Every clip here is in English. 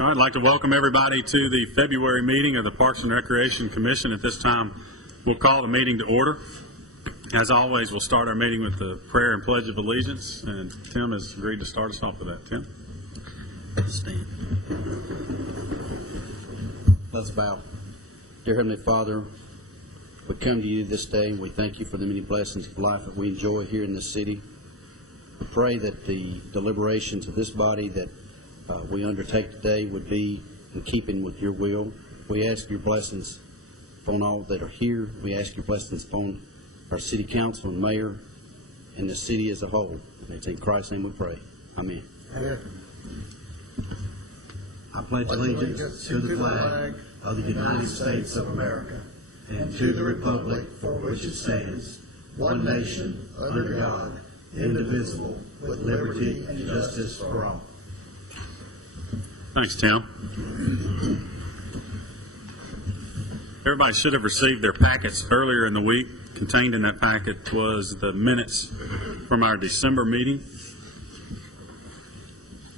All right, I'd like to welcome everybody to the February meeting of the Parks and Recreation Commission. At this time, we'll call the meeting to order. As always, we'll start our meeting with the prayer and pledge of allegiance, and Tim has agreed to start us off with that. Tim? Stand. Let's bow. Dear Heavenly Father, we come to you this day and we thank you for the many blessings of life that we enjoy here in this city. We pray that the deliberations of this body that we undertake today would be in keeping with your will. We ask your blessings upon all that are here. We ask your blessings upon our city council and mayor and the city as a whole. It's in Christ's name we pray. Amen. I pledge allegiance to the flag of the United States of America and to the republic for which it stands, one nation, under God, indivisible, with liberty and justice for all. Thanks, Tim. Everybody should have received their packets earlier in the week. Contained in that packet was the minutes from our December meeting.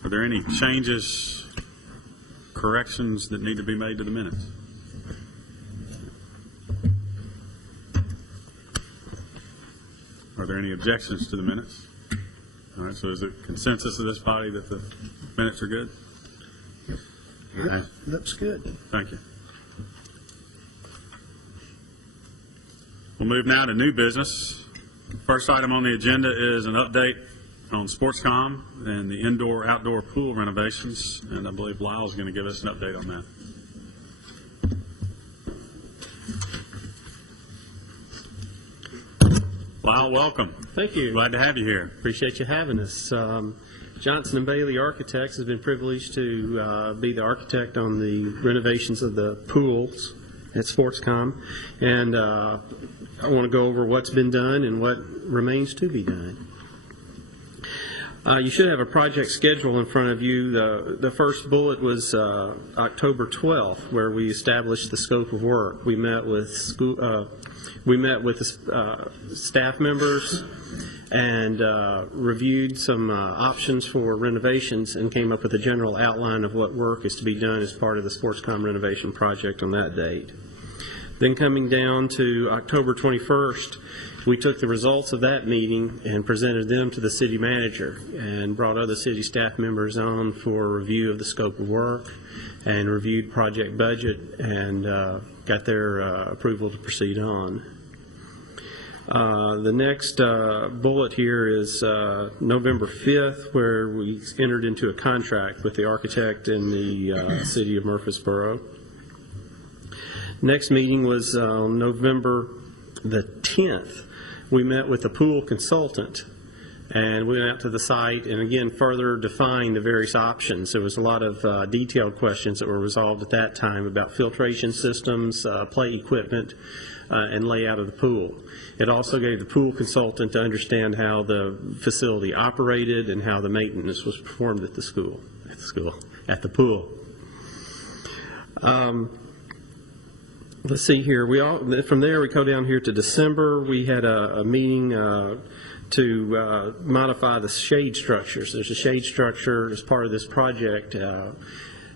Are there any changes, corrections that need to be made to the minutes? Are there any objections to the minutes? All right, so is it consensus of this body that the minutes are good? Looks good. Thank you. We'll move now to new business. First item on the agenda is an update on SportsCom and the indoor-outdoor pool renovations, and I believe Lyle is going to give us an update on that. Lyle, welcome. Thank you. Glad to have you here. Appreciate you having us. Johnson & Bailey Architects has been privileged to be the architect on the renovations of the pools at SportsCom, and I want to go over what's been done and what remains to be done. You should have a project schedule in front of you. The first bullet was October 12th, where we established the scope of work. We met with the staff members and reviewed some options for renovations and came up with a general outline of what work is to be done as part of the SportsCom renovation project on that date. Then coming down to October 21st, we took the results of that meeting and presented them to the city manager and brought other city staff members on for review of the scope of work and reviewed project budget and got their approval to proceed on. The next bullet here is November 5th, where we entered into a contract with the architect in the city of Murfreesboro. Next meeting was on November the 10th. We met with the pool consultant and we went out to the site and again further defined the various options. There was a lot of detailed questions that were resolved at that time about filtration systems, play equipment, and layout of the pool. It also gave the pool consultant to understand how the facility operated and how the maintenance was performed at the pool. Let's see here. From there we go down here to December. We had a meeting to modify the shade structures. There's a shade structure as part of this project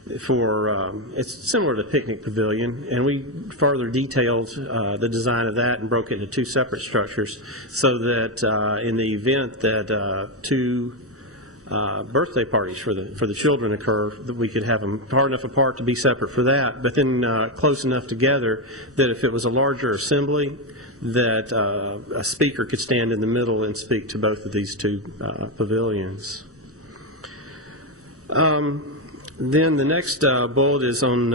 it's similar to Picnic Pavilion, and we further detailed the design of that and broke it into two separate structures so that in the event that two birthday parties for the children occur, that we could have them far enough apart to be separate for that, but then close enough together that if it was a larger assembly, that a speaker could stand in the middle and speak to both of these two pavilions. Then the next bullet is on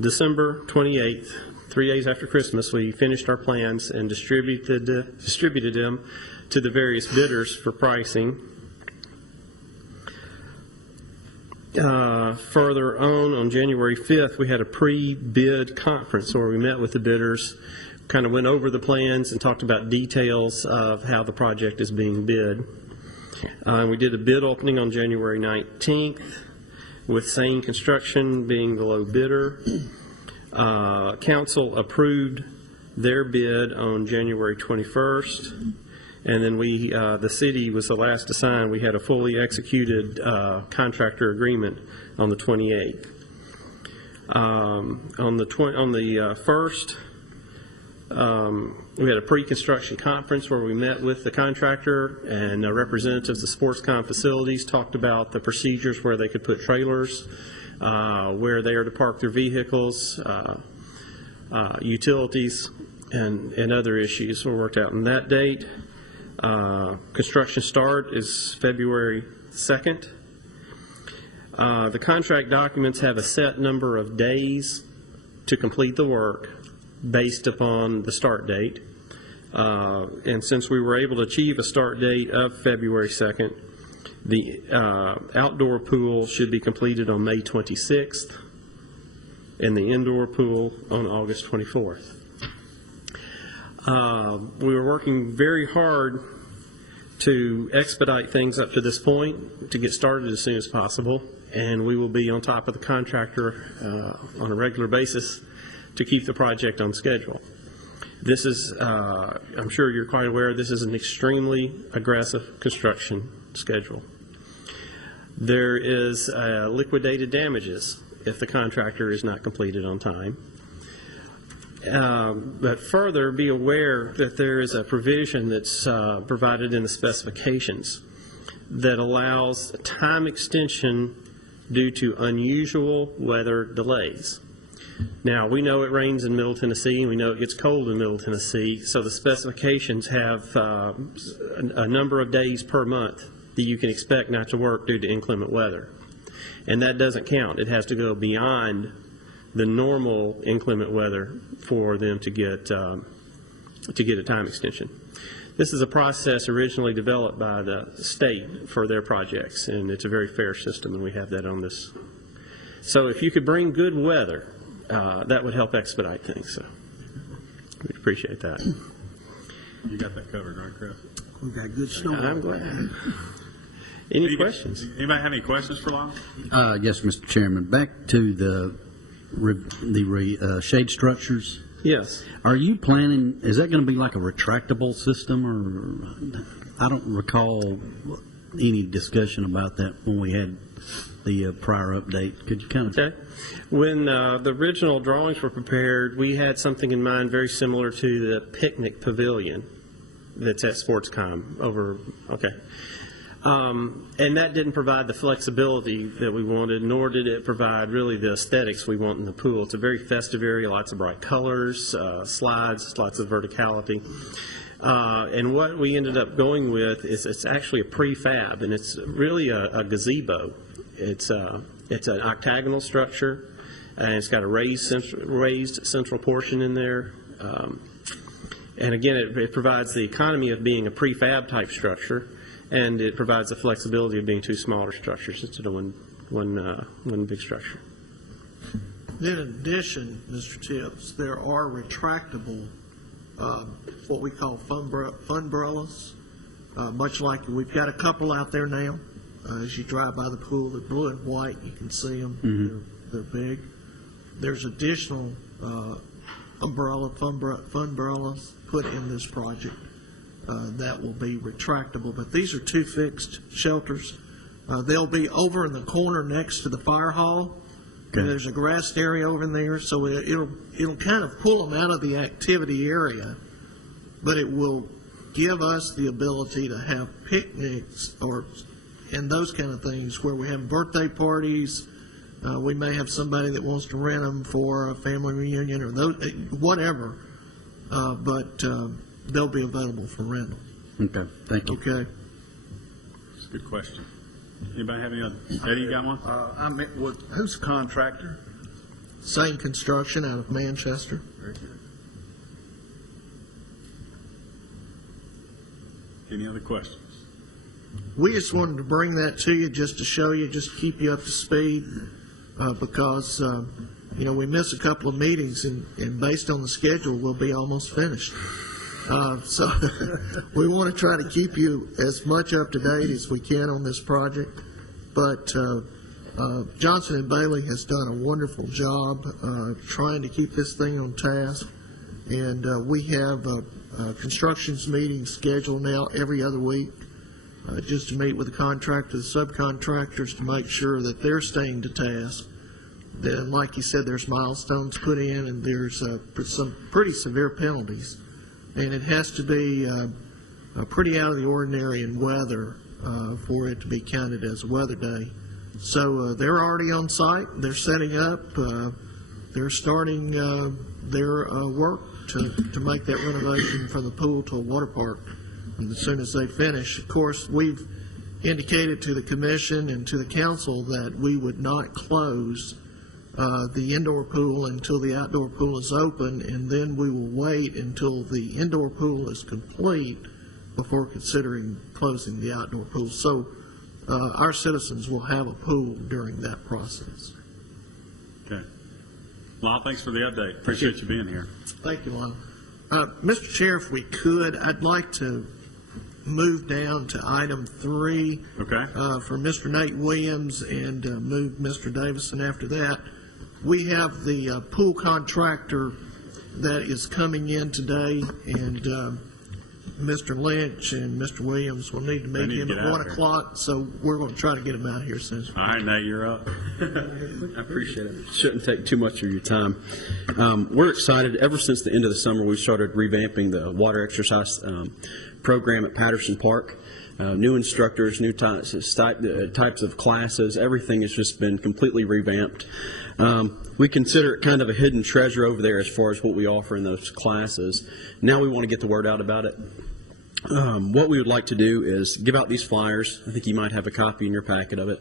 December 28th, 3 days after Christmas. We finished our plans and distributed them to the various bidders for pricing. Further on January 5th, we had a pre-bid conference where we met with the bidders, kind of went over the plans and talked about details of how the project is being bid. We did a bid opening on January 19th, with Sane Construction being the low bidder. Council approved their bid on January 21st, And then the city was the last to sign. We had a fully executed contractor agreement on the 28th. On the first, we had a pre-construction conference where we met with the contractor and representatives of SportsCom facilities, talked about the procedures where they could put trailers, where they are to park their vehicles, utilities, and other issues were worked out on that date. Construction start is February 2nd. The contract documents have a set number of days to complete the work based upon the start date. And since we were able to achieve a start date of February 2nd, the outdoor pool should be completed on May 26th and the indoor pool on August 24th. We were working very hard to expedite things up to this point, to get started as soon as possible, and we will be on top of the contractor on a regular basis to keep the project on schedule. This is, I'm sure you're quite aware, this is an extremely aggressive construction schedule. There is liquidated damages if the contractor is not completed on time. But further, be aware that there is a provision that's provided in the specifications that allows a time extension due to unusual weather delays. Now, we know it rains in Middle Tennessee, and we know it gets cold in Middle Tennessee, so the specifications have a number of days per month that you can expect not to work due to inclement weather. And that doesn't count. It has to go beyond the normal inclement weather for them to get a time extension. This is a process originally developed by the state for their projects, and it's a very fair system, and we have that on this. So if you could bring good weather, that would help expedite things. So we'd appreciate that. You got that covered, right, Chris? We got good snow. And I'm glad. Any questions? Anybody have any questions for Lyle? Yes, Mr. Chairman. Back to the shade structures. Yes. Are you planning, is that going to be like a retractable system, or I don't recall any discussion about that when we had the prior update. Could you kind of... Okay. When the original drawings were prepared, we had something in mind very similar to the picnic pavilion that's at SportsCom over, okay. And that didn't provide the flexibility that we wanted, nor did it provide really the aesthetics we want in the pool. It's a very festive area, lots of bright colors, slides, lots of verticality. And what we ended up going with is it's actually a prefab, and it's really a gazebo. It's an octagonal structure, and it's got a raised central portion in there. And again, it provides the economy of being a prefab type structure, and it provides the flexibility of being two smaller structures instead of one big structure. Then in addition, Mr. Tips, there are retractable, what we call funbrellas, much like we've got a couple out there now. As you drive by the pool, they're blue and white. You can see them. Mm-hmm. They're big. There's additional funbrellas put in this project that will be retractable. But these are two fixed shelters. They'll be over in the corner next to the fire hall. Okay. There's a grassed area over in there, so it'll kind of pull them out of the activity area, but it will give us the ability to have picnics and those kind of things where we have birthday parties. We may have somebody that wants to rent them for a family reunion or whatever, but they'll be available for rental. Okay, thank you. Okay. That's a good question. Anybody have any other? Eddie, you got one? Who's the contractor? Same construction out of Manchester. Very good. Any other questions? We just wanted to bring that to you just to show you, just keep you up to speed, because, we miss a couple of meetings, and based on the schedule, we'll be almost finished. So we want to try to keep you as much up to date as we can on this project. But Johnson & Bailey has done a wonderful job trying to keep this thing on task. And we have construction's meeting scheduled now every other week, just to meet with the contractors, the subcontractors, to make sure that they're staying to task. Then, like you said, there's milestones put in, and there's some pretty severe penalties. And it has to be pretty out of the ordinary in weather for it to be counted as a weather day. So they're already on site. They're setting up. They're starting their work to make that renovation from the pool to a water park. And as soon as they finish, of course, we've indicated to the commission and to the council that we would not close the indoor pool until the outdoor pool is open, and then we will wait until the indoor pool is complete before considering closing the outdoor pool. So our citizens will have a pool during that process. Okay. Lon, thanks for the update. Appreciate you being here. Thank you, Lon. Mr. Chair, if we could, I'd like to move down to item 3 for Mr. Nate Williams and move Mr. Davison after that. We have the pool contractor that is coming in today, and Mr. Lynch and Mr. Williams will need to meet him at 1 o'clock, so we're going to try to get him out here soon. All right, Nate, you're up. I appreciate it. Shouldn't take too much of your time. We're excited. Ever since the end of the summer, we started revamping the water exercise program at Patterson Park. New instructors, new types of classes, everything has just been completely revamped. We consider it kind of a hidden treasure over there as far as what we offer in those classes. Now we want to get the word out about it. What we would like to do is give out these flyers. I think you might have a copy in your packet of it.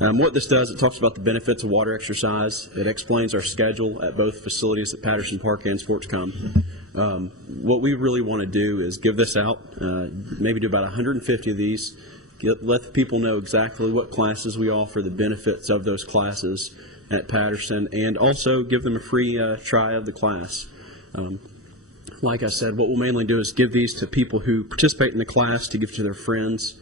What this does, it talks about the benefits of water exercise. It explains our schedule at both facilities at Patterson Park and Sportscom. What we really want to do is give this out, maybe do about 150 of these, let the people know exactly what classes we offer, the benefits of those classes at Patterson, and also give them a free try of the class. Like I said, what we'll mainly do is give these to people who participate in the class, to give to their friends,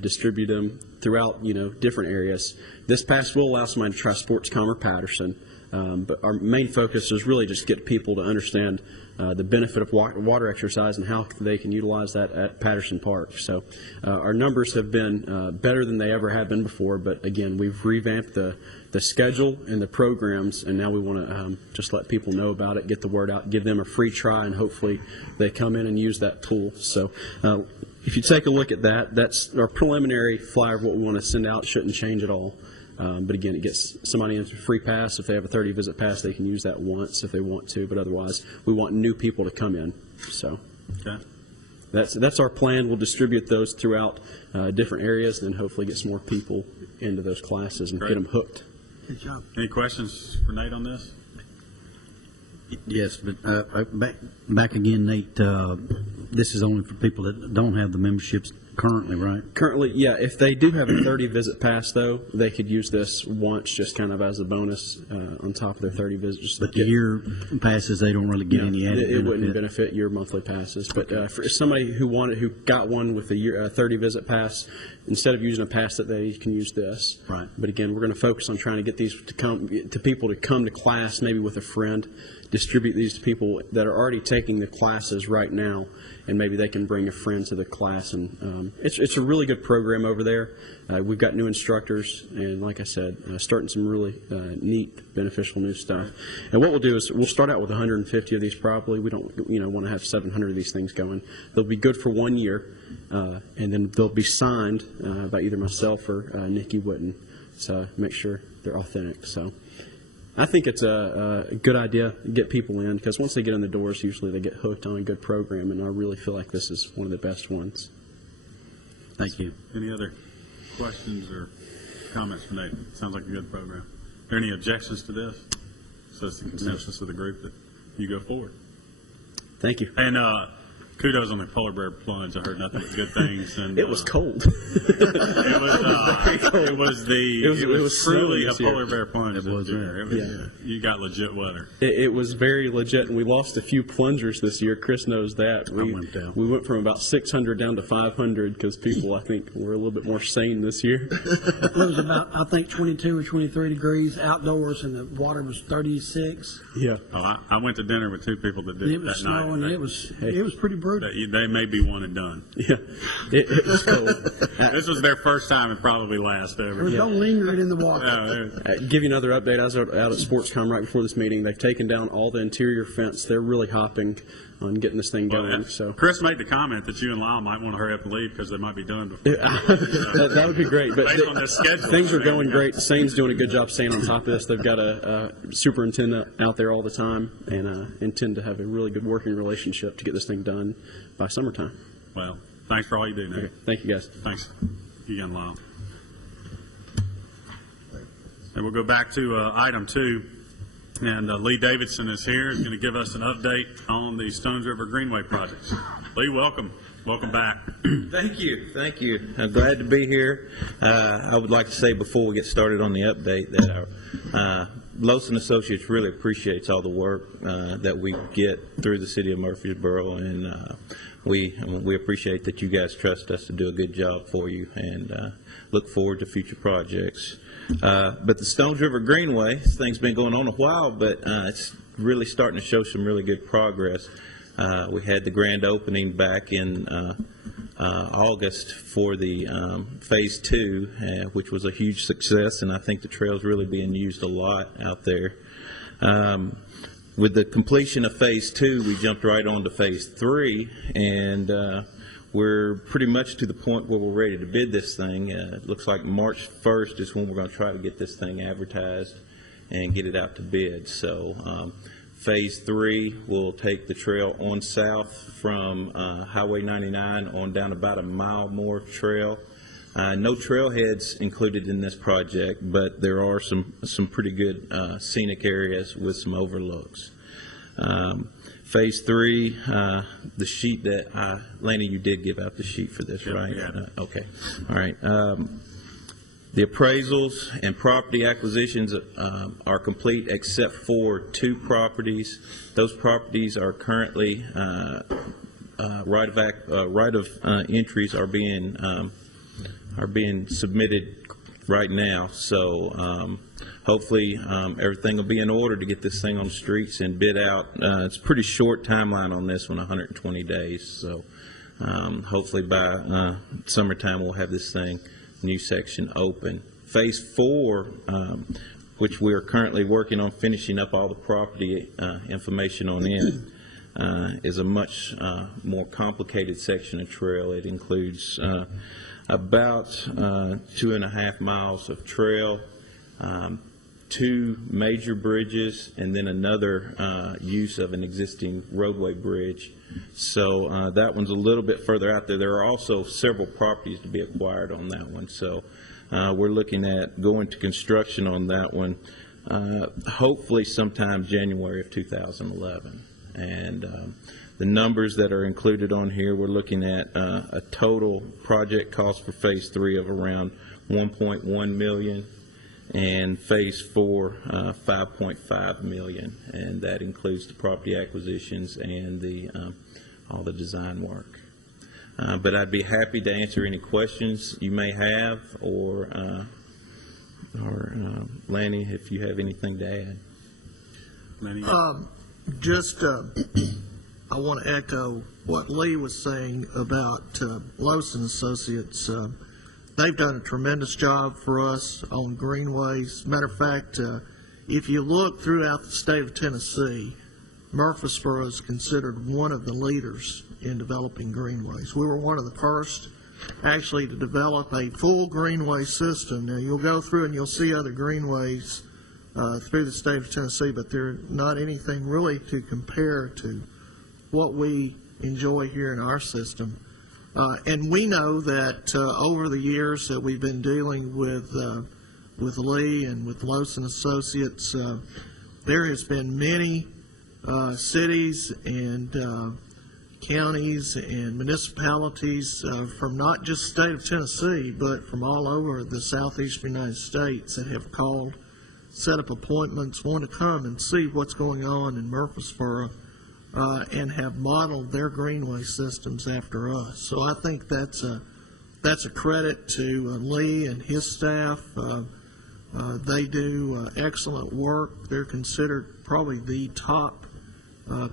distribute them throughout, different areas. This pass will allow somebody to try Sportscom or Patterson, but our main focus is really just get people to understand the benefit of water exercise and how they can utilize that at Patterson Park. So our numbers have been better than they ever have been before, but again, we've revamped the schedule and the programs, and now we want to just let people know about it, get the word out, give them a free try, and hopefully they come in and use that tool. So if you take a look at that, that's our preliminary flyer of what we want to send out. Shouldn't change at all. But again, it gets somebody into a free pass. If they have a 30-visit pass, they can use that once if they want to. But otherwise, we want new people to come in. So that's our plan. We'll distribute those throughout different areas, then hopefully get some more people into those classes and get them hooked. Good job. Any questions for Nate on this? Yes, but back again, Nate, this is only for people that don't have the memberships currently, right? Currently, yeah. If they do have a 30-visit pass, though, they could use this once just kind of as a bonus on top of their 30 visits. But the year passes, they don't really get any added it wouldn't benefit your monthly passes. But for somebody who got one with a 30-visit pass, instead of using a pass that they can use this. Right. But again, we're going to focus on trying to get these to people to come to class, maybe with a friend, distribute these to people that are already taking the classes right now, and maybe they can bring a friend to the class. And it's a really good program over there. We've got new instructors, and like I said, starting some really neat, beneficial new stuff. And what we'll do is we'll start out with 150 of these probably. We don't want to have 700 of these things going. They'll be good for 1 year, and then they'll be signed by either myself or Nikki Witten. So make sure they're authentic. So I think it's a good idea to get people in, because once they get in the doors, usually they get hooked on a good program, and I really feel like this is one of the best ones. Thank you. Any other questions or comments for Nate? Sounds like a good program. Are there any objections to this? So it's the consensus of the group that you go forward. Thank you. And kudos on the polar bear plunge. I heard nothing but good things. And It was cold. it was truly a this year. polar bear plunge. It was, You got legit weather. It was very legit, and we lost a few plungers this year. Chris knows that. went down. We went from about 600 down to 500 because people, I think, were a little bit more sane this year. It was about, I think, 22 or 23 degrees outdoors, and the water was 36. Yeah. Oh, I went to dinner with two people that did It it was that night. snowing. It was pretty brutal. They may be one and done. Yeah. It was cold. This was their first time and probably last ever. Don't linger it in the water. Give you another update. I was out at Sportscom right before this meeting. They've taken down all the interior fence. They're really hopping on getting this thing going. So Chris made the comment that you and Lyle might want to hurry up and leave because they might be done before. that would be great. But Based on their schedule. things are going great. Sane's doing a good job staying on top of this. They've got a superintendent out there all the time, and intend to have a really good working relationship to get this thing done by summertime. Well, thanks for all you do, Nick. Okay. Thank you, guys. Thanks. You and Lyle. And we'll go back to item 2. And Lee Davidson is here. He's going to give us an update on the Stones River Greenway projects. Lee, welcome. Welcome back. Thank you. Thank you. I'm glad to be here. I would like to say before we get started on the update that our Lowson Associates really appreciates all the work that we get through the city of Murfreesboro, and we appreciate that you guys trust us to do a good job for you, and look forward to future projects. But the Stones River Greenway, this thing's been going on a while, but it's really starting to show some really good progress. We had the grand opening back in August for the Phase 2, which was a huge success, and I think the trail's really being used a lot out there. With the completion of Phase 2, we jumped right on to Phase 3, and we're pretty much to the point where we're ready to bid this thing. It looks like March 1st is when we're going to try to get this thing advertised and get it out to bid. So Phase 3 will take the trail on south from Highway 99 on down about a mile more trail. No trailheads included in this project, but there are some pretty good scenic areas with some overlooks. Phase 3, the sheet that, Laney, you did give out the sheet for this, right? Yeah. Okay. All right. The appraisals and property acquisitions are complete except for 2 properties. Those properties are currently right of entries are being submitted right now. So hopefully everything will be in order to get this thing on the streets and bid out. It's a pretty short timeline on this one, 120 days. So hopefully by summertime we'll have this new section open. Phase 4, which we are currently working on finishing up all the property information on it, is a much more complicated section of trail. It includes about 2.5 miles of trail, 2 major bridges, and then another use of an existing roadway bridge. So that one's a little bit further out there. There are also several properties to be acquired on that one. So we're looking at going to construction on that one hopefully sometime January of 2011. And the numbers that are included on here, we're looking at a total project cost for Phase 3 of around $1.1 million, and Phase 4, $5.5 million, and that includes the property acquisitions and all the design work. But I'd be happy to answer any questions you may have, or Lanny, if you have anything to add. Lanny? I want to echo what Lee was saying about Lowson Associates. They've done a tremendous job for us on greenways. Matter of fact, if you look throughout the state of Tennessee, Murfreesboro is considered one of the leaders in developing greenways. We were one of the first actually to develop a full greenway system. Now you'll go through and you'll see other greenways through the state of Tennessee, but they're not anything really to compare to what we enjoy here in our system. And we know that over the years that we've been dealing with Lee and with Lowson Associates, there has been many cities and counties and municipalities from not just the state of Tennessee, but from all over the southeastern United States that have called, set up appointments, want to come and see what's going on in Murfreesboro, and have modeled their greenway systems after us. So I think that's a credit to Lee and his staff. They do excellent work. They're considered probably the top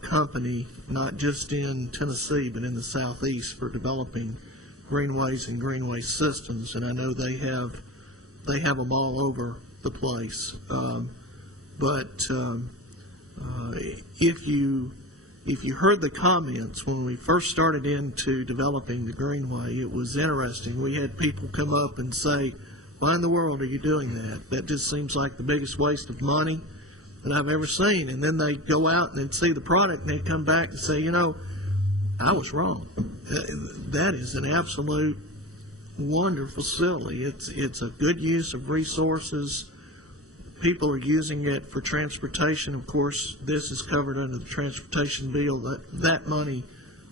company, not just in Tennessee, but in the Southeast, for developing greenways and greenway systems. And I know they have them all over the place. If you heard the comments when we first started into developing the greenway, it was interesting. We had people come up and say, "Why in the world are you doing that? That just seems like the biggest waste of money that I've ever seen." And then they go out and they'd see the product and they'd come back and say, "I was wrong. That is an absolute wonderful facility. It's a good use of resources. People are using it for transportation. Of course, this is covered under the transportation bill. That money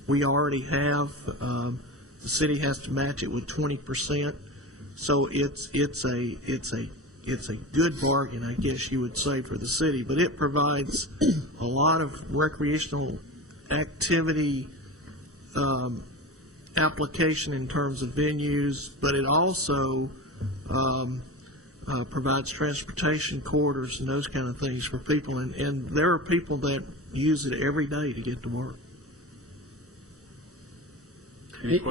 we already have. The city has to match it with 20%. So it's a good bargain, I guess you would say, for the city. But it provides a lot of recreational activity application in terms of venues, but it also provides transportation corridors and those kind of things for people. And there are people that use it every day to get to work. It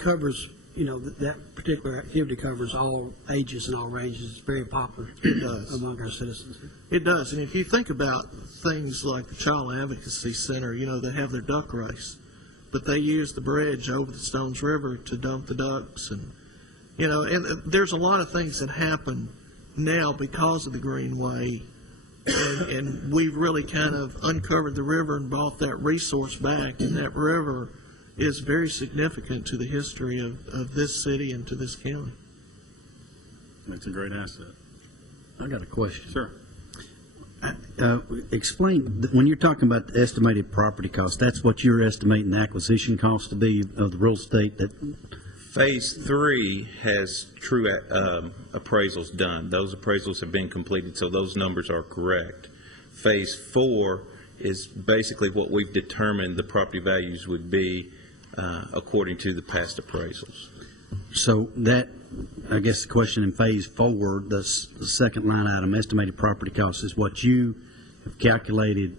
covers, that particular activity covers all ages and all ranges. It's very popular among our citizens. It does. And if you think about things like the Child Advocacy Center, they have their duck race, but they use the bridge over the Stones River to dump the ducks. And, and there's a lot of things that happen now because of the Greenway. And we've really kind of uncovered the river and brought that resource back. And that river is very significant to the history of this city and to this county. That's a great asset. I got a question. Sure. Explain, when you're talking about the estimated property cost, that's what you're estimating the acquisition cost to be of the real estate that... Phase 3 has true appraisals done. Those appraisals have been completed, so those numbers are correct. Phase 4 is basically what we've determined the property values would be according to the past appraisals. So that, I guess the question in phase 4, the second line item, estimated property cost, is what you have calculated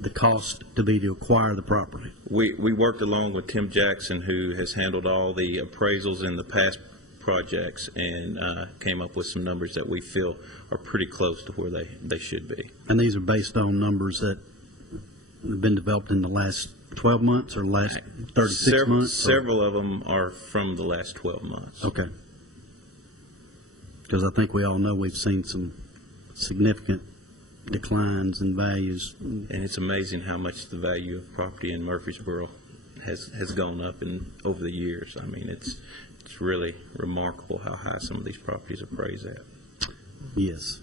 the cost to be to acquire the property. We worked along with Tim Jackson, who has handled all the appraisals in the past projects, and came up with some numbers that we feel are pretty close to where they should be. And these are based on numbers that have been developed in the last 12 months or last 36 months? Several of them are from the last 12 months. Okay. Because I think we all know we've seen some significant declines in values. And it's amazing how much the value of property in Murfreesboro has gone up over the years. I mean, it's really remarkable how high some of these properties appraise at. Yes.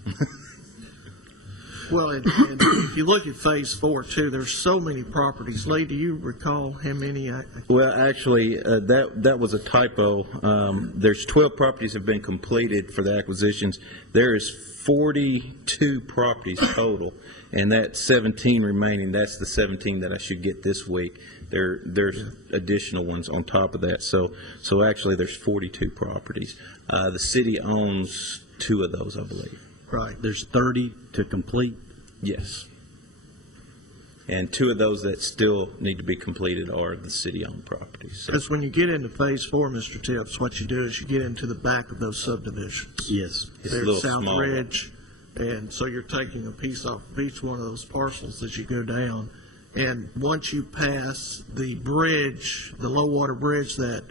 Well, and if you look at phase 4 too, there's so many properties. Lee, do you recall how many? Well, actually, that was a typo. There's 12 properties have been completed for the acquisitions. There is 42 properties total, and that 17 remaining, that's the 17 that I should get this week. There's additional ones on top of that. So actually, there's 42 properties. The city owns 2 of those, I believe. Right. There's 30 to complete? Yes. And 2 of those that still need to be completed are the city-owned properties. So. Because when you get into phase 4, Mr. Tips, what you do is you get into the back of those subdivisions. Yes. It's There's a little South smaller. Ridge, and so you're taking a piece off of each one of those parcels as you go down. And once you pass the bridge, the low water bridge that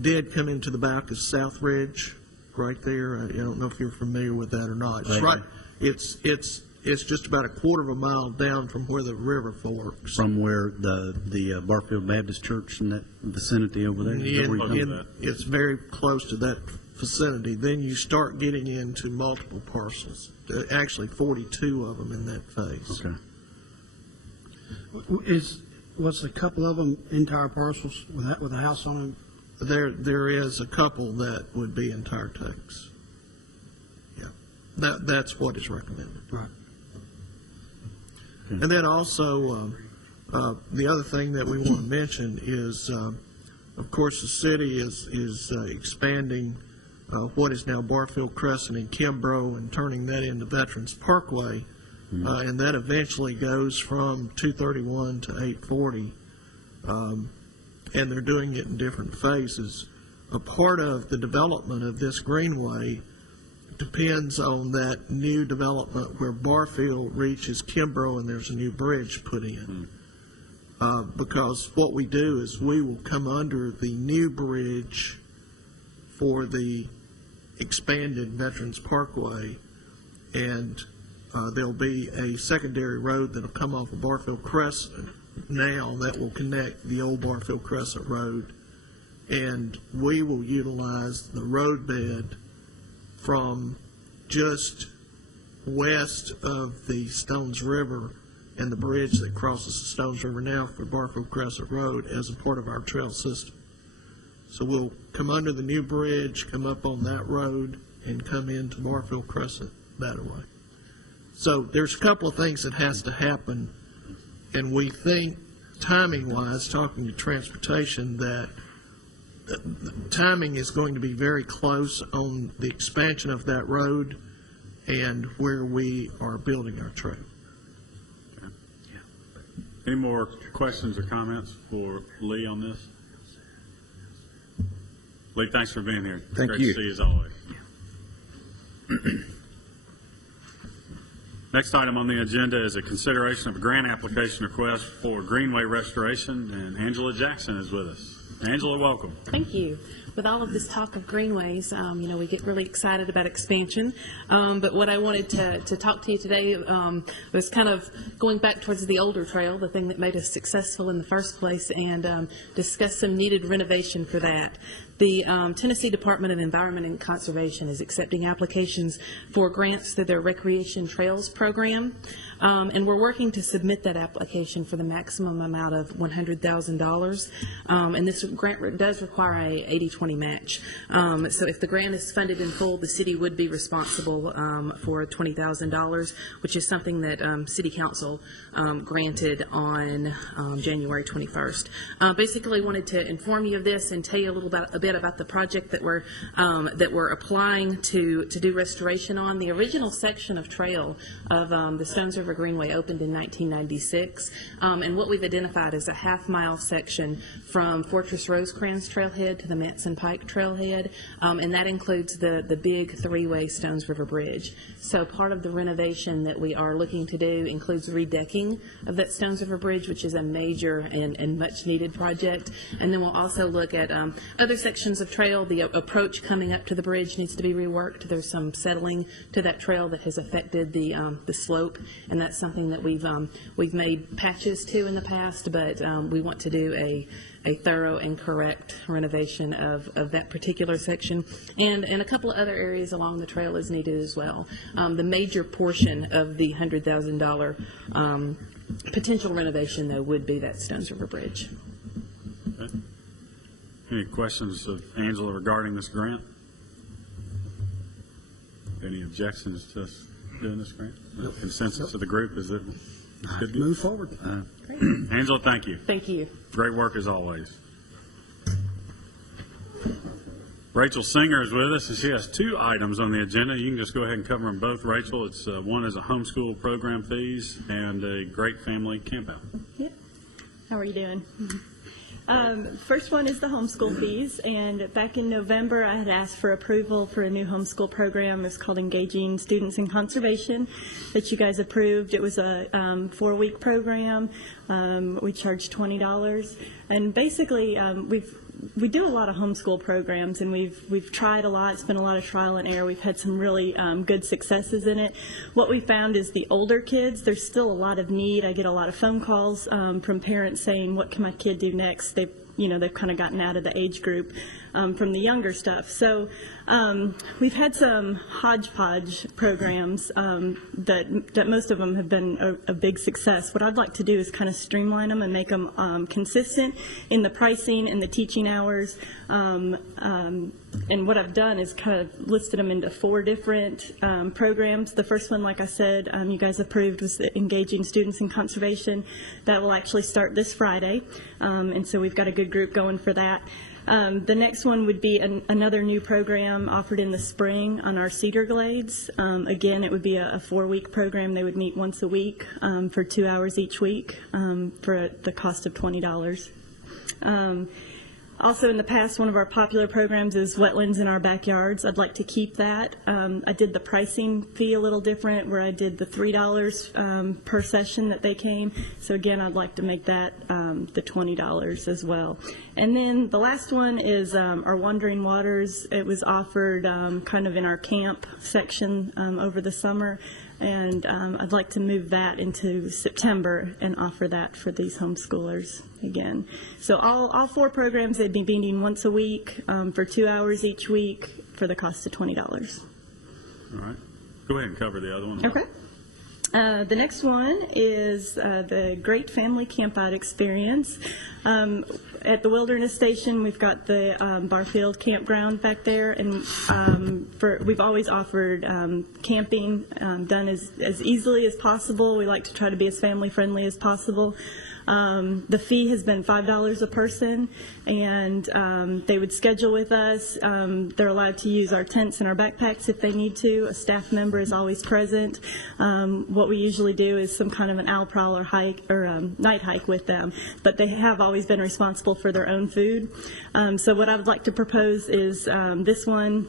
did come into the back of South Ridge, right there. I don't know if you're familiar with that or not. It's right. It's just about a quarter of a mile down from where the river forks. From where the Barfield Baptist Church in that vicinity over there? It's very close to that vicinity. Then you start getting into multiple parcels. Actually, 42 of them in that phase. Okay. Was a couple of them entire parcels with a house on them? There is a couple that would be entire takes. Yeah, that's what is recommended. Right. And then also, the other thing that we want to mention is, of course, the city is expanding what is now Barfield Crescent and Kimbrough and turning that into Veterans Parkway, and that eventually goes from 231 to 840, and they're doing it in different phases. A part of the development of this greenway depends on that new development where Barfield reaches Kimbrough and there's a new bridge put in. Because what we do is we will come under the new bridge for the expanded Veterans Parkway, and there'll be a secondary road that'll come off of Barfield Crescent now that will connect the old Barfield Crescent Road, and we will utilize the road bed from just west of the Stones River and the bridge that crosses the Stones River now for Barfield Crescent Road as a part of our trail system. So we'll come under the new bridge, come up on that road, and come into Barfield Crescent that way. So there's a couple of things that has to happen, and we think timing-wise, talking to transportation, that the timing is going to be very close on the expansion of that road and where we are building our trail. Any more questions or comments for Lee on this? Lee, thanks for being here. Thank Great you. to see you as always. Next item on the agenda is a consideration of a grant application request for Greenway restoration, and Angela Jackson is with us. Angela, welcome. Thank you. With all of this talk of greenways, we get really excited about expansion. But what I wanted to talk to you today was kind of going back towards the older trail, the thing that made us successful in the first place, and discuss some needed renovation for that. The Tennessee Department of Environment and Conservation is accepting applications for grants through their Recreation Trails program, and we're working to submit that application for the maximum amount of $100,000. And this grant does require a 80-20 match. So if the grant is funded in full, the city would be responsible for $20,000, which is something that City Council granted on January 21st. Basically wanted to inform you of this and tell you a bit about the project that we're applying to do restoration on. The original section of trail of the Stones River Greenway opened in 1996, and what we've identified is a half-mile section from Fortress Rosecrans Trailhead to the Manson Pike Trailhead, and that includes the big three-way Stones River Bridge. So part of the renovation that we are looking to do includes redecking of that Stones River Bridge, which is a major and much-needed project. And then we'll also look at other sections of trail. The approach coming up to the bridge needs to be reworked. There's some settling to that trail that has affected the slope, and that's something that we've made patches to in the past, but we want to do a thorough and correct renovation of that particular section, and a couple of other areas along the trail is needed as well. The major portion of the $100,000 potential renovation, though, would be that Stones River Bridge. Okay. Any questions of Angela regarding this grant? Any objections to us doing this grant? No. Consensus of the group is that it's good to Move forward. Angela, thank you. Thank you. Great work as always. Rachel Singer is with us, and she has two items on the agenda. You can just go ahead and cover them both, Rachel. It's one is a homeschool program fees and a great family campout. Yep. How are you doing? First one is the homeschool fees, and back in November I had asked for approval for a new homeschool program. It's called Engaging Students in Conservation that you guys approved. It was a 4-week program. We charged $20, and basically we do a lot of homeschool programs, and we've tried a lot. It's been a lot of trial and error. We've had some really good successes in it. What we found is the older kids, there's still a lot of need. I get a lot of phone calls from parents saying, what can my kid do next? they've kind of gotten out of the age group from the younger stuff. So we've had some hodgepodge programs that most of them have been a big success. What I'd like to do is kind of streamline them and make them consistent in the pricing and the teaching hours. And what I've done is kind of listed them into 4 different programs. The first one, like I said, you guys approved, was the Engaging Students in Conservation. That will actually start this Friday, and so we've got a good group going for that. The next one would be another new program offered in the spring on our Cedar Glades. Again, it would be a 4-week program. They would meet once a week for 2 hours each week for the cost of $20. Also, in the past, one of our popular programs is Wetlands in Our Backyards. I'd like to keep that. I did the pricing fee a little different, where I did the $3 per session that they came. So again, I'd like to make that the $20 as well. And then the last one is our Wandering Waters. It was offered kind of in our camp section over the summer. And I'd like to move that into September and offer that for these homeschoolers again. So all 4 programs, they'd be meeting once a week for 2 hours each week for the cost of $20. All right. Go ahead and cover the other one. Okay. The next one is the Great Family Campout Experience. At the Wilderness Station, we've got the Barfield Campground back there, and we've always offered camping done as easily as possible. We like to try to be as family-friendly as possible. The fee has been $5 a person, and they would schedule with us. They're allowed to use our tents and our backpacks if they need to. A staff member is always present. What we usually do is some kind of an owl prowl or hike or night hike with them, but they have always been responsible for their own food. So what I would like to propose is this one.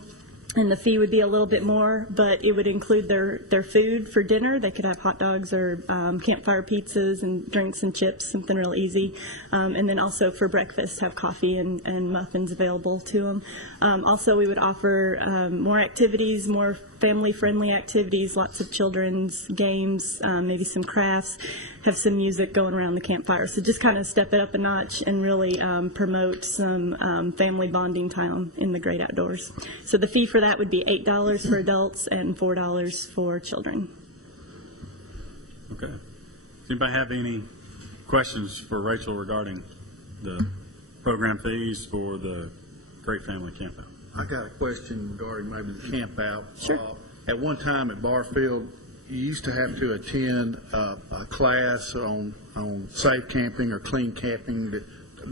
And the fee would be a little bit more, but it would include their food for dinner. They could have hot dogs or campfire pizzas and drinks and chips, something real easy. And then also for breakfast, have coffee and muffins available to them. Also, we would offer more activities, more family-friendly activities, lots of children's games, maybe some crafts, have some music going around the campfire. So just kind of step it up a notch and really promote some family bonding time in the great outdoors. So the fee for that would be $8 for adults and $4 for children. Okay. Does anybody have any questions for Rachel regarding the program fees for the Great Family Campout? I got a question regarding maybe the camp out. Sure. At one time at Barfield, you used to have to attend a class on safe camping or clean camping.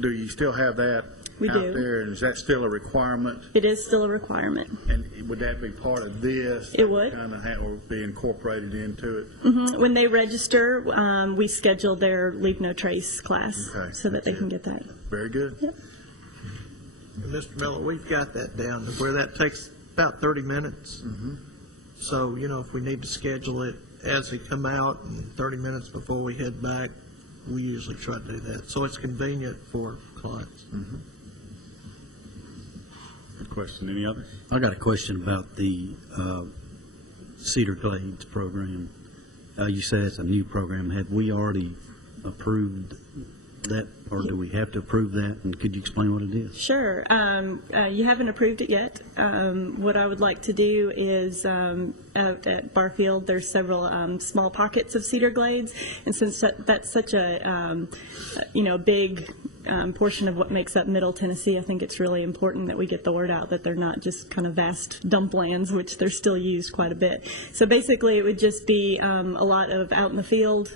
Do you still have that We out do. there? And is that still a requirement? It is still a requirement. And would that be part of this? It would. Kind of or be incorporated into it? Mm-hmm. When they register, we schedule their Leave No Trace class so that they can get that. Very good. Yep. Mr. Miller, we've got that down to where that takes about 30 minutes. Mm-hmm. So, if we need to schedule it as they come out and 30 minutes before we head back, we usually try to do that. So it's convenient for clients. Mm-hmm. Good question. Any others? I got a question about the Cedar Glades program. You said it's a new program. Have we already approved that, or do we have to approve that? And could you explain what it is? Sure. You haven't approved it yet. What I would like to do is out at Barfield, there's several small pockets of Cedar Glades, and since that's such a big portion of what makes up Middle Tennessee, I think it's really important that we get the word out that they're not just kind of vast dumplands, which they're still used quite a bit. So basically, it would just be a lot of out in the field,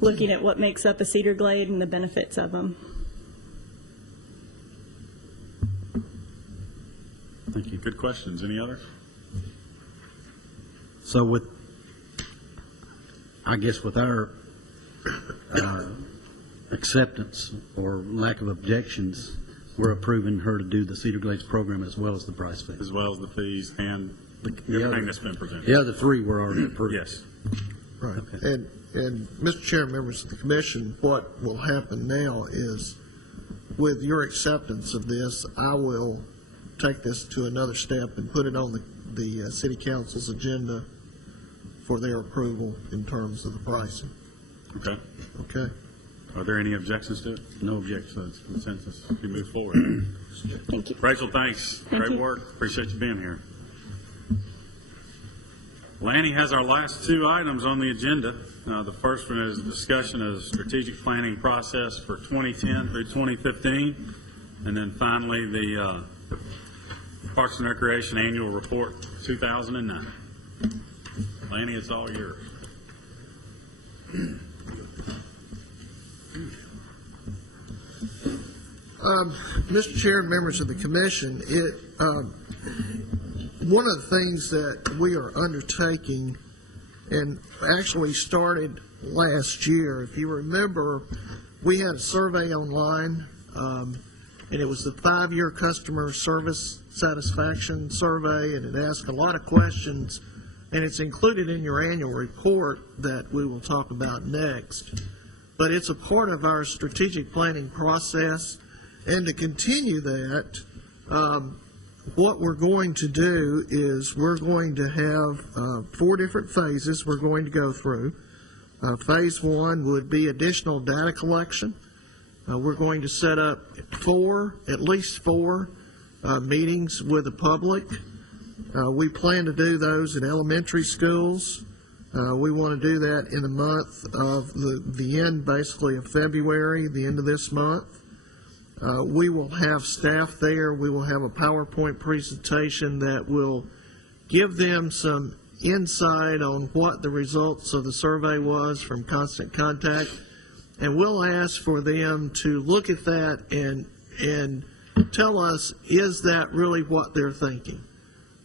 looking at what makes up a Cedar Glade and the benefits of them. Thank you. Good questions. Any others? So with our acceptance or lack of objections, we're approving her to do the Cedar Glades program as well as the price fee. As well as the fees and The everything that's been presented. The other 3 were already approved. Yes. Right. Okay. And Mr. Chair, members of the commission, what will happen now is with your acceptance of this, I will take this to another step and put it on the city council's agenda for their approval in terms of the pricing. Okay. Okay? Are there any objections to it? No objections. Consensus, we move forward. Thank you. Rachel, thanks. Thank Great you. work. Appreciate you being here. Lanny has our last two items on the agenda. The first one is discussion of the strategic planning process for 2010 through 2015. And then finally, the Parks and Recreation Annual Report 2009. Lanny, it's all yours. Mr. Chair and members of the commission, one of the things that we are undertaking, and actually started last year, if you remember, we had a survey online, and it was the 5-year customer service satisfaction survey, and it asked a lot of questions, and it's included in your annual report that we will talk about next. But it's a part of our strategic planning process. And to continue that, what we're going to do is we're going to have 4 different phases we're going to go through. Phase 1 would be additional data collection. We're going to set up at least four meetings with the public. We plan to do those in elementary schools. We want to do that in the month of the end, basically, of February, the end of this month. We will have staff there. We will have a PowerPoint presentation that will give them some insight on what the results of the survey was from Constant Contact. And we'll ask for them to look at that and tell us, is that really what they're thinking?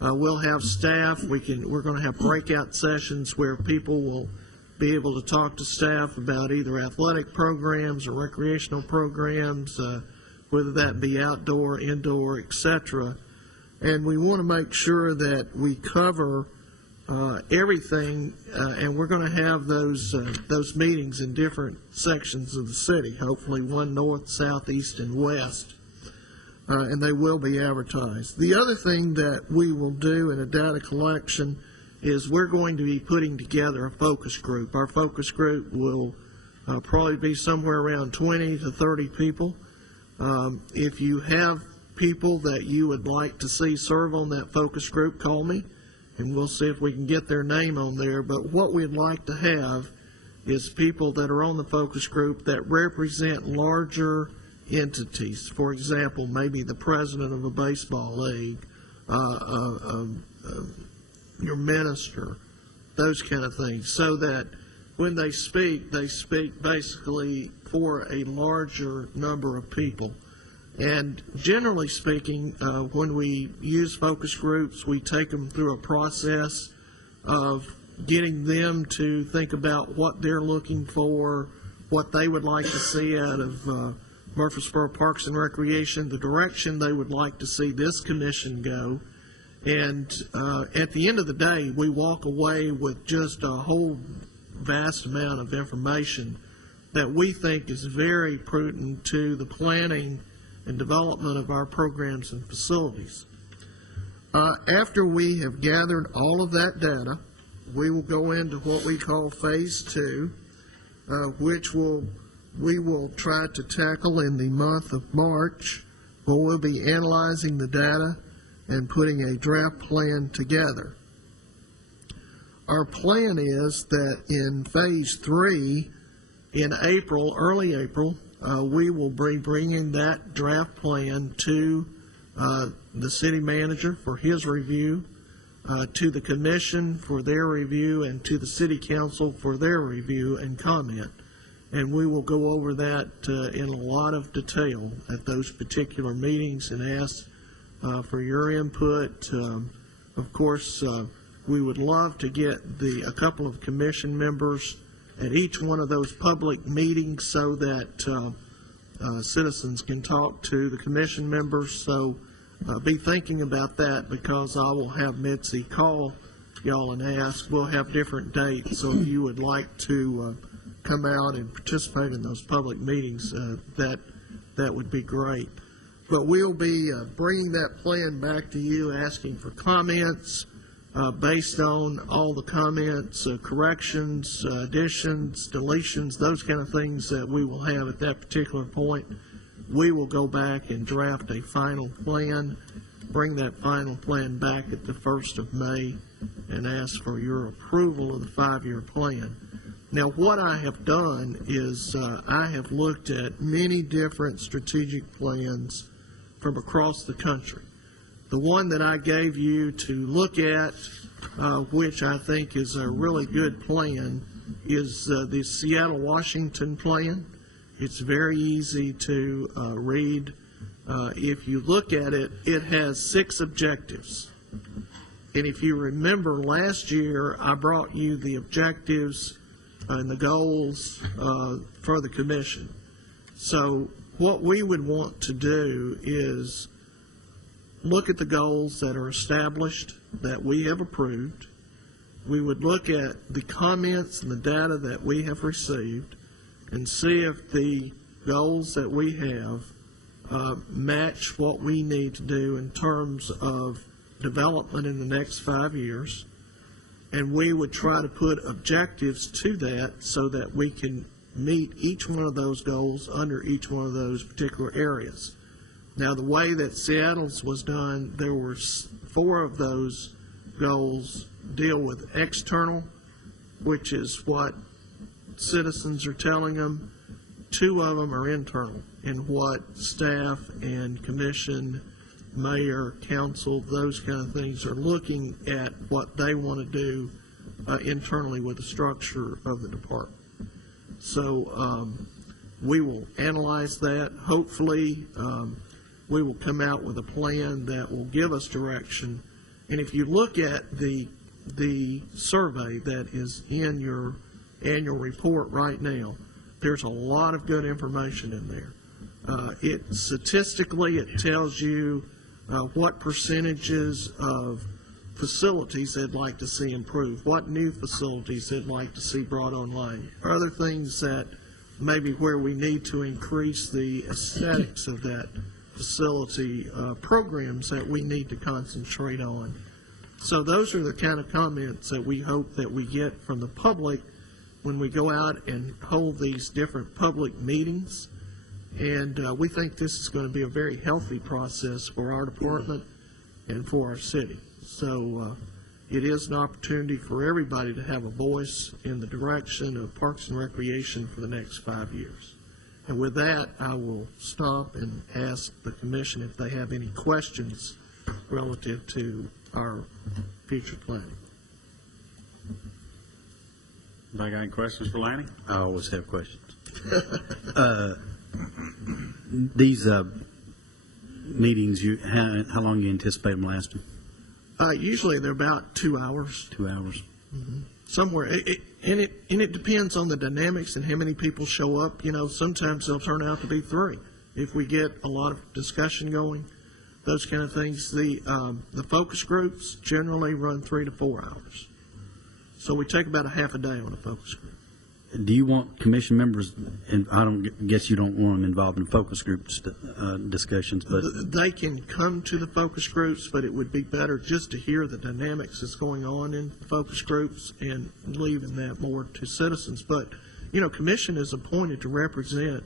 We'll have staff. We're going to have breakout sessions where people will be able to talk to staff about either athletic programs or recreational programs, whether that be outdoor, indoor, etc. And we want to make sure that we cover everything, and we're going to have those meetings in different sections of the city, hopefully one north, south, east, and west, and they will be advertised. The other thing that we will do in a data collection is we're going to be putting together a focus group. Our focus group will probably be somewhere around 20 to 30 people. If you have people that you would like to see serve on that focus group, call me, and we'll see if we can get their name on there. But what we'd like to have is people that are on the focus group that represent larger entities. For example, maybe the president of a baseball league, your minister, those kind of things, so that when they speak basically for a larger number of people. And generally speaking, when we use focus groups, we take them through a process of getting them to think about what they're looking for, what they would like to see out of Murfreesboro Parks and Recreation, the direction they would like to see this commission go. And at the end of the day, we walk away with just a whole vast amount of information that we think is very prudent to the planning and development of our programs and facilities. After we have gathered all of that data, we will go into what we call Phase 2, which we will try to tackle in the month of March, where we'll be analyzing the data and putting a draft plan together. Our plan is that in Phase 3, in April, early April, we will be bringing that draft plan to the city manager for his review, to the commission for their review, and to the city council for their review and comment. And we will go over that in a lot of detail at those particular meetings and ask for your input. Of course, we would love to get a couple of commission members at each one of those public meetings so that citizens can talk to the commission members. So be thinking about that, because I will have Mitzi call y'all and ask. We'll have different dates, so if you would like to come out and participate in those public meetings, that would be great. But we'll be bringing that plan back to you, asking for comments, based on all the comments, corrections, additions, deletions, those kind of things that we will have at that particular point. We will go back and draft a final plan, bring that final plan back at the 1st of May, and ask for your approval of the 5-year plan. Now, what I have done is I have looked at many different strategic plans from across the country. The one that I gave you to look at, which I think is a really good plan, is the Seattle, Washington plan. It's very easy to read. If you look at it, it has 6 objectives. And if you remember last year, I brought you the objectives and the goals for the commission. So what we would want to do is look at the goals that are established, that we have approved. We would look at the comments and the data that we have received and see if the goals that we have match what we need to do in terms of development in the next 5 years. And we would try to put objectives to that so that we can meet each one of those goals under each one of those particular areas. Now, the way that Seattle's was done, there were 4 of those goals deal with external, which is what citizens are telling them. 2 of them are internal, and what staff and commission, mayor, council, those kind of things are looking at what they want to do internally with the structure of the department. So we will analyze that. Hopefully, we will come out with a plan that will give us direction. And if you look at the survey that is in your annual report right now, there's a lot of good information in there. Statistically, it tells you what percentages of facilities they'd like to see improved, what new facilities they'd like to see brought online, other things that maybe where we need to increase the aesthetics of that facility, programs that we need to concentrate on. So those are the kind of comments that we hope that we get from the public when we go out and hold these different public meetings. And we think this is going to be a very healthy process for our department and for our city. So it is an opportunity for everybody to have a voice in the direction of Parks and Recreation for the next 5 years. And with that, I will stop and ask the commission if they have any questions relative to our future planning. Anybody got any questions for Lanny? I always have questions. These meetings, how long do you anticipate them lasting? Usually they're about 2 hours. 2 hours. Mm-hmm. Somewhere. It depends on the dynamics and how many people show up. You know, sometimes they'll turn out to be 3 if we get a lot of discussion going, those kind of things. The focus groups generally run 3 to 4 hours. So we take about a half a day on a focus group. Do you want commission members, and I guess you don't want them involved in focus group discussions, but they can come to the focus groups, but it would be better just to hear the dynamics that's going on in focus groups and leaving that more to citizens. But, you know, commission is appointed to represent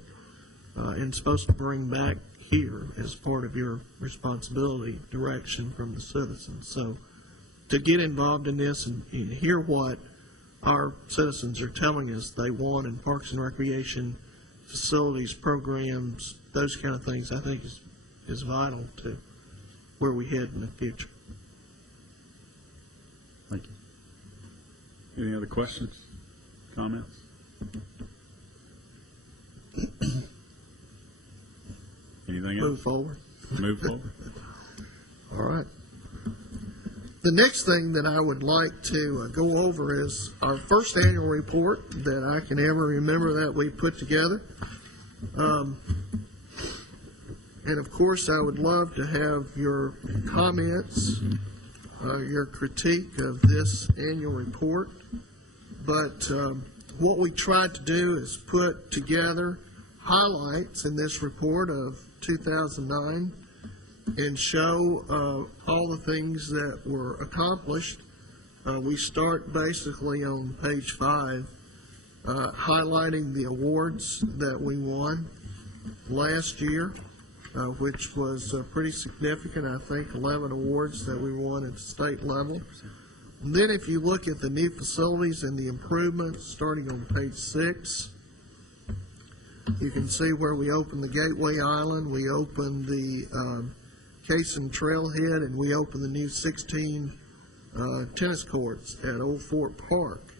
and supposed to bring back here as part of your responsibility direction from the citizens. So to get involved in this and hear what our citizens are telling us they want in Parks and Recreation facilities, programs, those kind of things, I think is vital to where we head in the future. Thank you. Any other questions, comments? Anything else? Move forward. Move forward. All right. The next thing that I would like to go over is our first annual report that I can ever remember that we put together. And of course, I would love to have your comments, your critique of this annual report. But what we tried to do is put together highlights in this report of 2009 and show all the things that were accomplished We start basically on page 5, highlighting the awards that we won last year, which was pretty significant. I think 11 awards that we won at the state level. And then if you look at the new facilities and the improvements, starting on page 6, you can see where we opened the Gateway Island, we opened the Cason Trailhead, and we opened the new 16 tennis courts at Old Fort Park.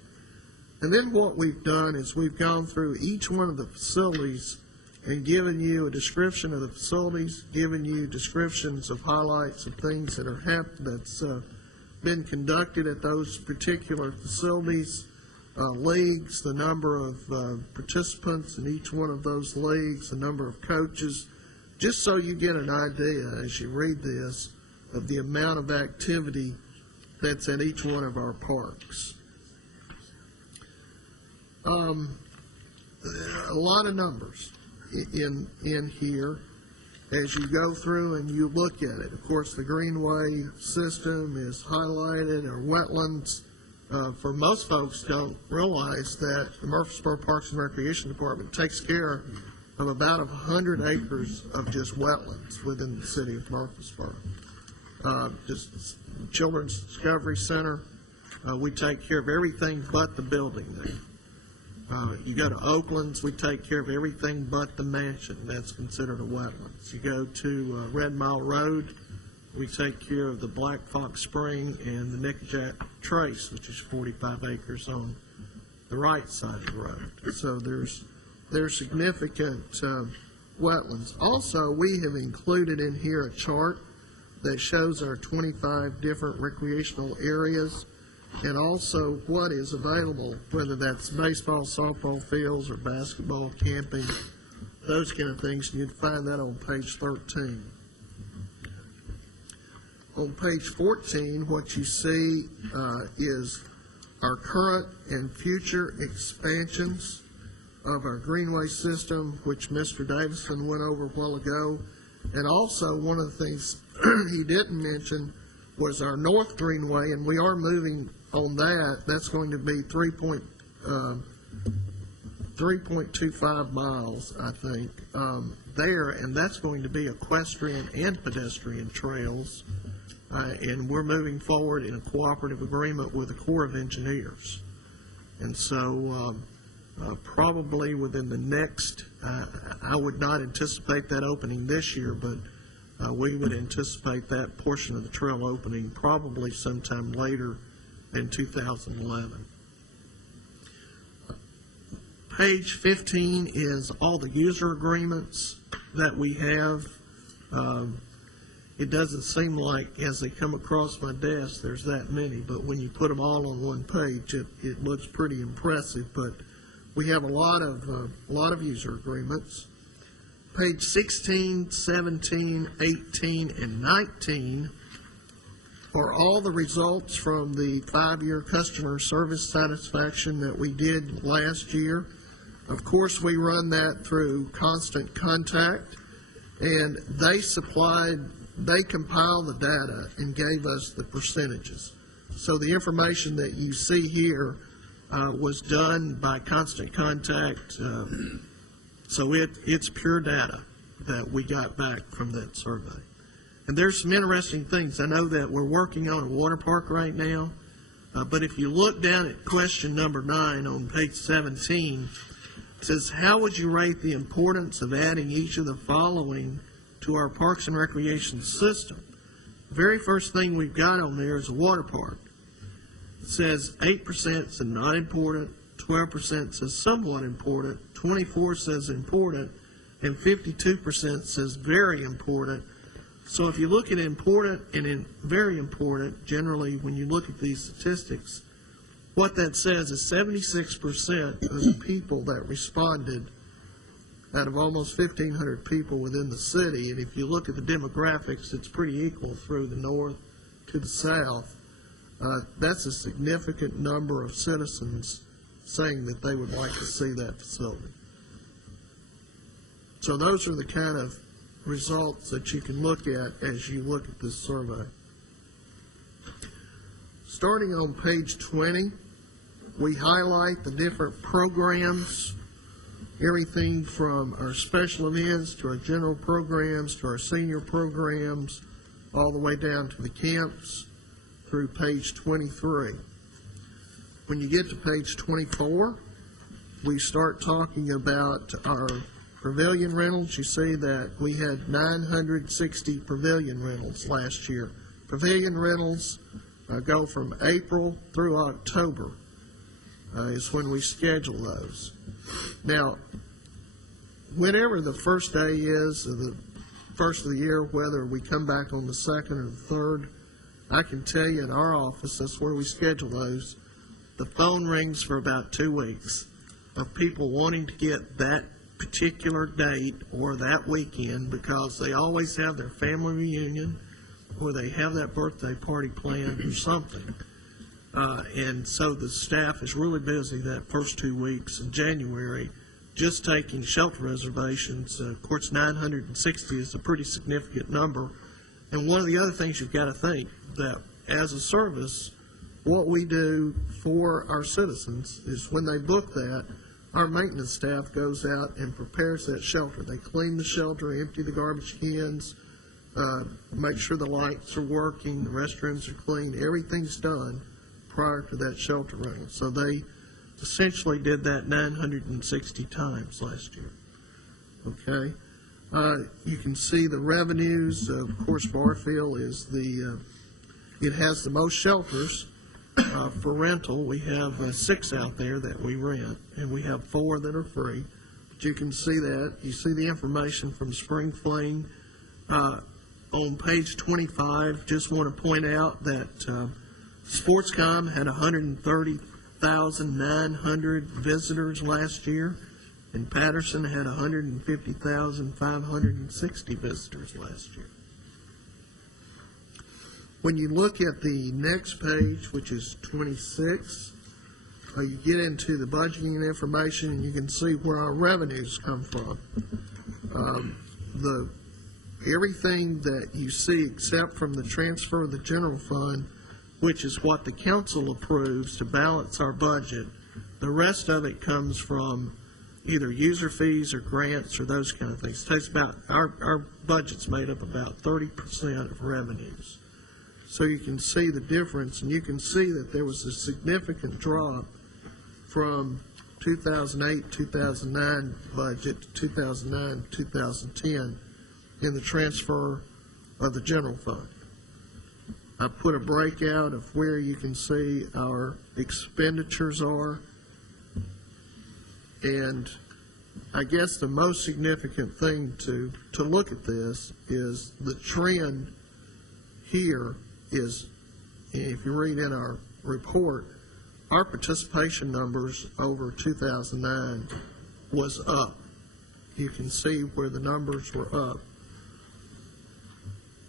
And then what we've done is we've gone through each one of the facilities and given you a description of the facilities, given you descriptions of highlights of things that are that's been conducted at those particular facilities, leagues, the number of participants in each one of those leagues, the number of coaches, just so you get an idea as you read this of the amount of activity that's at each one of our parks. A lot of numbers in here as you go through and you look at it. Of course, the greenway system is highlighted, or wetlands. For most folks don't realize that the Murfreesboro Parks and Recreation Department takes care of about 100 acres of just wetlands within the city of Murfreesboro. Just Children's Discovery Center, we take care of everything but the building there. You go to Oakland's, we take care of everything but the mansion. That's considered a wetlands. You go to Red Mile Road, we take care of the Black Fox Spring and the Nickajack Trace, which is 45 acres on the right side of the road. So there's significant wetlands. Also, we have included in here a chart that shows our 25 different recreational areas, and also what is available, whether that's baseball, softball fields, or basketball, camping, those kind of things. You'd find that on page 13. On page 14, what you see is our current and future expansions of our greenway system, which Mr. Davison went over a while ago. And also, one of the things he didn't mention was our North Greenway, and we are moving on that. That's going to be 3.25 miles, I think, there, and that's going to be equestrian and pedestrian trails. And we're moving forward in a cooperative agreement with the Corps of Engineers. And so probably within the next, I would not anticipate that opening this year, but we would anticipate that portion of the trail opening probably sometime later in 2011. Page 15 is all the user agreements that we have. It doesn't seem like, as they come across my desk, there's that many, but when you put them all on one page, it looks pretty impressive. But we have a lot of user agreements. Page 16, 17, 18, and 19 are all the results from the 5-year customer service satisfaction that we did last year. Of course, we run that through Constant Contact, and they compiled the data and gave us the percentages. So the information that you see here was done by Constant Contact. So it's pure data that we got back from that survey. And there's some interesting things. I know that we're working on a water park right now, but if you look down at question number 9 on page 17, it says, how would you rate the importance of adding each of the following to our Parks and Recreation system? The very first thing we've got on there is a water park. It says 8% says not important, 12% says somewhat important, 24% says important, and 52% says very important. So if you look at important and very important, generally when you look at these statistics, what that says is 76% of the people that responded out of almost 1,500 people within the city, and if you look at the demographics, it's pretty equal through the north to the south. That's a significant number of citizens saying that they would like to see that facility. So those are the kind of results that you can look at as you look at this survey. Starting on page 20, we highlight the different programs, everything from our special events to our general programs to our senior programs, all the way down to the camps through page 23. When you get to page 24, we start talking about our pavilion rentals. You see that we had 960 pavilion rentals last year. Pavilion rentals go from April through October is when we schedule those. Now, whenever the first day is of the first of the year, whether we come back on the second or the third, I can tell you in our office, that's where we schedule those, the phone rings for about 2 weeks of people wanting to get that particular date or that weekend because they always have their family reunion or they have that birthday party planned or something. And so the staff is really busy that first 2 weeks in January just taking shelter reservations. Of course, 960 is a pretty significant number. And one of the other things you've got to think that as a service, what we do for our citizens is when they book that, our maintenance staff goes out and prepares that shelter. They clean the shelter, empty the garbage cans, make sure the lights are working, the restrooms are clean, everything's done prior to that shelter rental. So they essentially did that 960 times last year. Okay? You can see the revenues. Of course, Barfield is it has the most shelters for rental. We have 6 out there that we rent, and we have 4 that are free. But you can see that. You see the information from Spring Fling. On page 25, just want to point out that Sportscom had 130,900 visitors last year, and Patterson had 150,560 visitors last year. When you look at the next page, which is 26, you get into the budgeting information, and you can see where our revenues come from. Everything that you see except from the transfer of the general fund, which is what the council approves to balance our budget, the rest of it comes from either user fees or grants or those kind of things. It takes about, our budget's made up about 30% of revenues. So you can see the difference, and you can see that there was a significant drop from 2008-2009 budget to 2009-2010 in the transfer of the general fund. I put a breakout of where you can see our expenditures are, and I guess the most significant thing to look at this is the trend here is, if you read in our report, our participation numbers over 2009 was up. You can see where the numbers were up.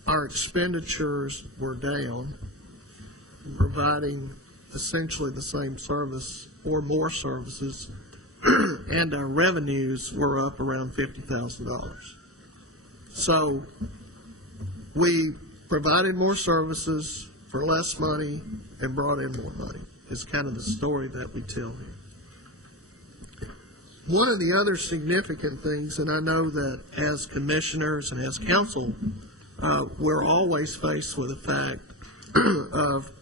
Our expenditures were down, providing essentially the same service or more services, and our revenues were up around $50,000. So we provided more services for less money and brought in more money is kind of the story that we tell here. One of the other significant things, and I know that as commissioners and as council, we're always faced with the fact of,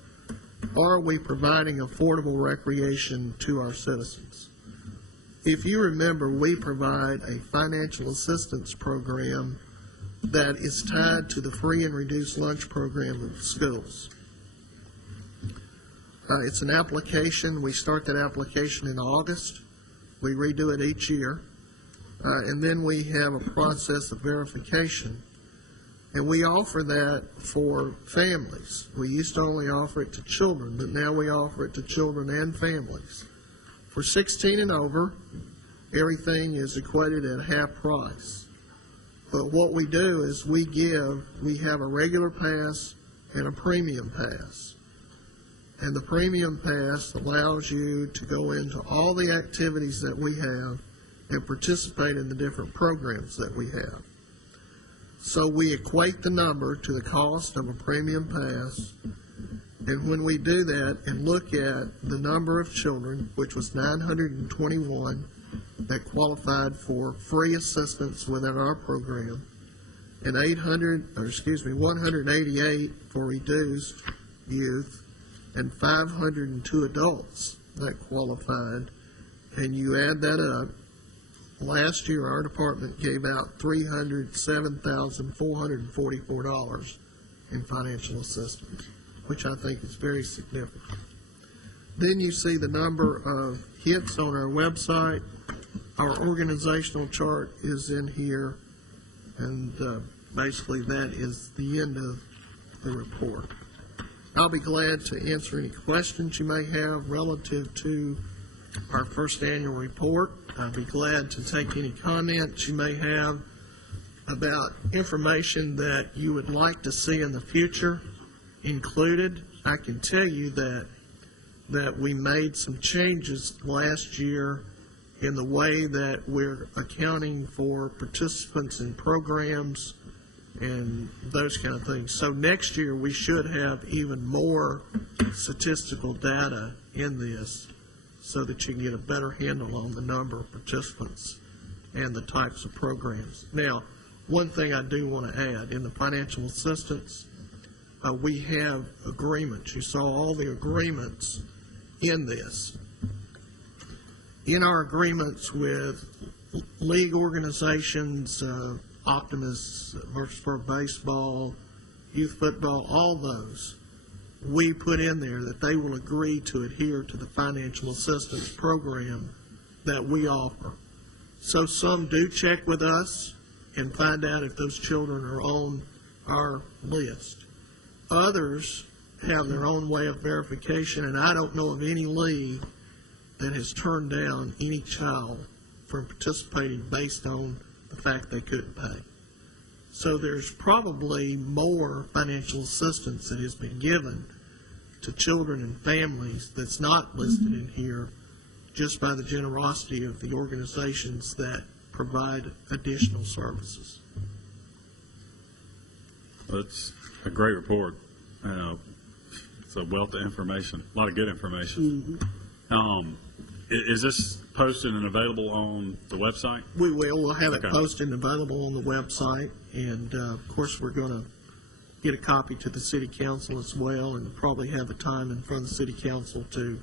are we providing affordable recreation to our citizens? If you remember, we provide a financial assistance program that is tied to the free and reduced lunch program of schools. It's an application. We start that application in August. We redo it each year. And then we have a process of verification. And we offer that for families. We used to only offer it to children, but now we offer it to children and families. For 16 and over, everything is equated at half price. But what we do is we have a regular pass and a premium pass. And the premium pass allows you to go into all the activities that we have and participate in the different programs that we have. So we equate the number to the cost of a premium pass, And when we do that and look at the number of children, which was 921 that qualified for free assistance within our program, and 188 for reduced youth, and 502 adults that qualified, and you add that up, last year our department gave out $307,444 in financial assistance, which I think is very significant. Then you see the number of hits on our website. Our organizational chart is in here, and basically that is the end of the report. I'll be glad to answer any questions you may have relative to our first annual report. I'll be glad to take any comments you may have about information that you would like to see in the future included. I can tell you that we made some changes last year in the way that we're accounting for participants in programs and those kind of things. So next year we should have even more statistical data in this so that you can get a better handle on the number of participants and the types of programs. Now, one thing I do want to add, in the financial assistance, we have agreements. You saw all the agreements in this. In our agreements with league organizations, Optimus for baseball, youth football, all those, we put in there that they will agree to adhere to the financial assistance program that we offer. So some do check with us and find out if those children are on our list. Others have their own way of verification, and I don't know of any league that has turned down any child from participating based on the fact they couldn't pay. So there's probably more financial assistance that has been given to children and families that's not listed in here just by the generosity of the organizations that provide additional services. It's a great report. It's a wealth of information, a lot of good information. Is this posted and available on the website? We will. We'll have it Okay. posted and available on the website. And, of course, we're going to get a copy to the city council as well, and probably have a time in front of the city council to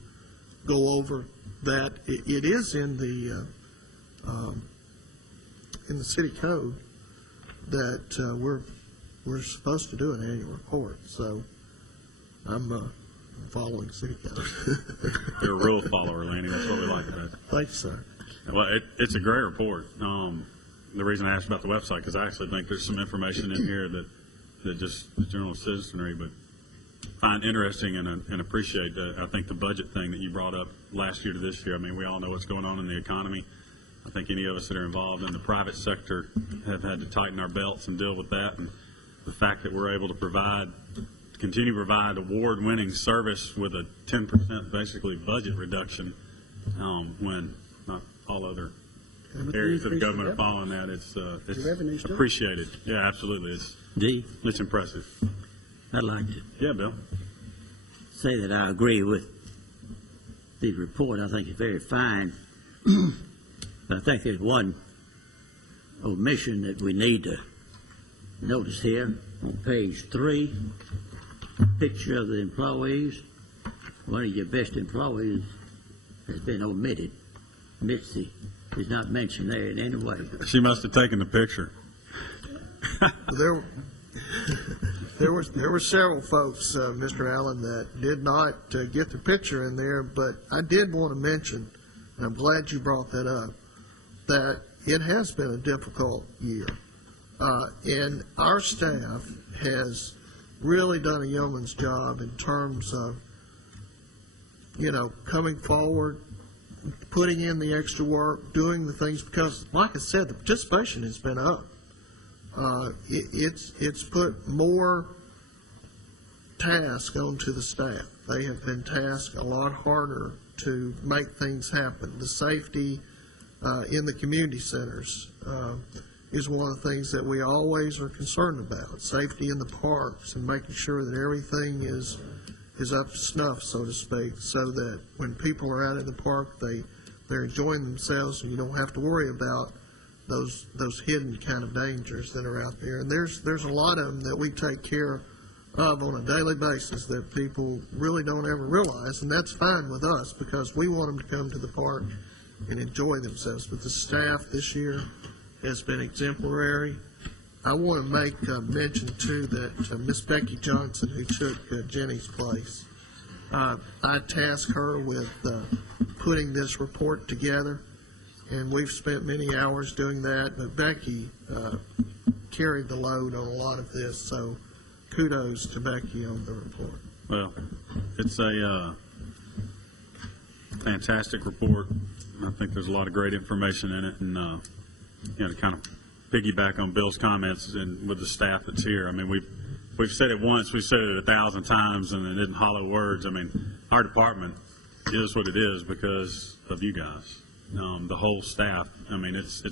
go over that. It is in the city code that we're supposed to do an annual report. So I'm following city council. You're a rule follower, Lanny. That's what we like about it. Thanks, sir. Well, it's a great report. The reason I asked about the website, because I actually think there's some information in here that just the general citizenry would find interesting and appreciate. I think the budget thing that you brought up last year to this year, I mean, we all know what's going on in the economy. I think any of us that are involved in the private sector have had to tighten our belts and deal with that. And the fact that we're able to continue to provide award-winning service with a 10% basically budget reduction when not all other areas of the government are following that, it's appreciated. Yeah, absolutely. It's impressive. I'd like to Yeah, Bill. say that I agree with the report. I think it's very fine. But I think there's one omission that we need to notice here on page 3. Picture of the employees. One of your best employees has been omitted. Mitzi is not mentioned there in any way. She must have taken the picture. There were several folks, Mr. Allen, that did not get the picture in there, but I did want to mention, and I'm glad you brought that up, that it has been a difficult year. And our staff has really done a yeoman's job in terms of, coming forward, putting in the extra work, doing the things, because, like I said, the participation has been up. It's put more task onto the staff. They have been tasked a lot harder to make things happen. The safety in the community centers is one of the things that we always are concerned about. Safety in the parks and making sure that everything is is up to snuff, so to speak, so that when people are out in the park, they're enjoying themselves, and you don't have to worry about those hidden kind of dangers that are out there. And there's a lot of them that we take care of on a daily basis that people really don't ever realize, and that's fine with us because we want them to come to the park and enjoy themselves. But the staff this year has been exemplary. I want to make mention too that Miss Becky Johnson, who took Jenny's place, I tasked her with putting this report together, and we've spent many hours doing that. But Becky carried the load on a lot of this, so kudos to Becky on the report. Well, it's a fantastic report. I think there's a lot of great information in it, and to kind of piggyback on Bill's comments and with the staff that's here. I mean, we've said it once, we've said it 1,000 times, and it isn't hollow words. I mean, our department is what it is because of you guys, the whole staff. I mean, it's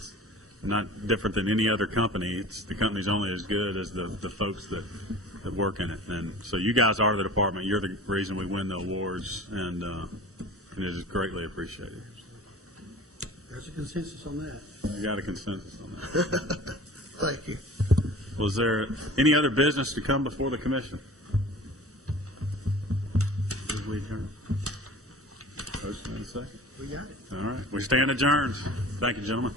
not different than any other company. The company's only as good as the folks that work in it. And so you guys are the department. You're the reason we win the awards, and it is greatly appreciated. There's a consensus on that. You got a consensus on that. Thank you. Was there any other business to come before the commission? Did we adjourn? Motion and a second. We got it. All right. We stand adjourned. Thank you, gentlemen.